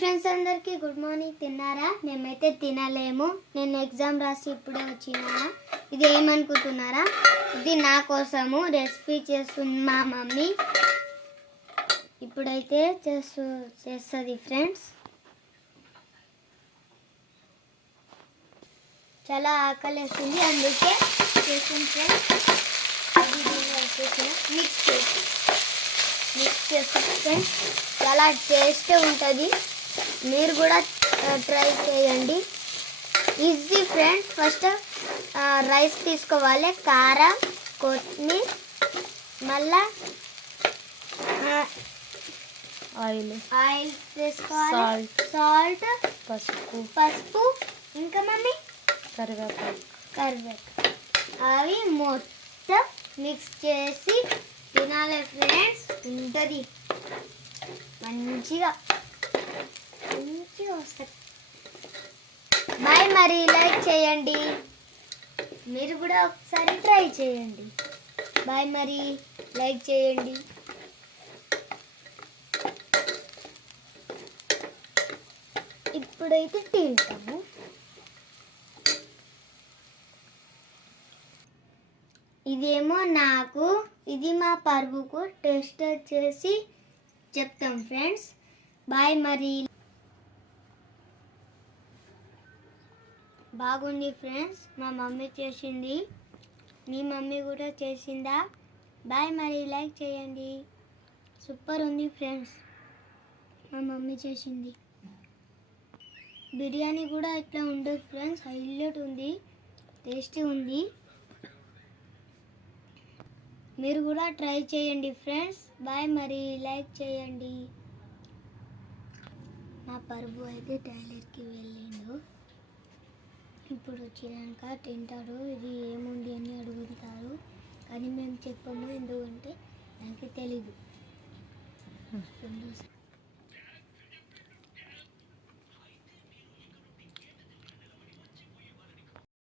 Friends అందరికీ good morning. తిన్నారా? మేమైతే తినలేము. నేను ఎగ్జామ్ రాసి ఇప్పుడే వచ్చినా. ఇది ఏమనుకుంటున్నారా? ఇది నా కోసము రెసిపీ చేస్తుంది మా మమ్మీ. ఇప్పుడైతే చేస్తుంది ఫ్రెండ్స్. చాలా ఆకలేస్తుంది, అందుకే చేస్తుంది ఫ్రెండ్స్. మిక్స్ చేస్తుంది ఫ్రెండ్స్. చాలా టేస్ట్ ఉంటుంది. మీరు కూడా ట్రై చేయండి. Easy friends. ఫస్ట్ రైస్ తీసుకోవాలి, కారం, కొత్తిమీర, మళ్ళా ఆయిల్ వేసుకోవాలి, సాల్ట్, పసుపు, ఇంకా మమ్మీ కరివేపాకు అవి మొత్తం మిక్స్ చేసి తినాలి ఫ్రెండ్స్. ఉంటుంది మంచిగా వస్తుంది. బాయ్. మరి లైక్ చేయండి, మీరు కూడా ఒకసారి ట్రై చేయండి. బాయ్. మరి లైక్ చేయండి. ఇప్పుడైతే తింటాము. ఇదేమో నాకు, ఇది మా పరుపుకు టేస్ట్ చేసి చెప్తాం ఫ్రెండ్స్. బాయ్. మరి బాగుంది ఫ్రెండ్స్. మా మమ్మీ చేసింది. మీ మమ్మీ కూడా చేసిందా? బాయ్. మరి లైక్ చేయండి. సూపర్ ఉంది ఫ్రెండ్స్. మా మమ్మీ చేసింది. బిర్యానీ కూడా ఇట్లా ఉండదు ఫ్రెండ్స్. హైలైట్ ఉంది, టేస్టీ ఉంది. మీరు కూడా ట్రై చేయండి ఫ్రెండ్స్. బాయ్. మరి లైక్ చేయండి. మా పరుపు అయితే టైలర్కి వెళ్ళిండు. ఇప్పుడు వచ్చినాక తింటాడు. ఇది ఏముంది అని అడుగుతారు, కానీ మేము చెప్పము, ఎందుకంటే నాకు తెలీదు.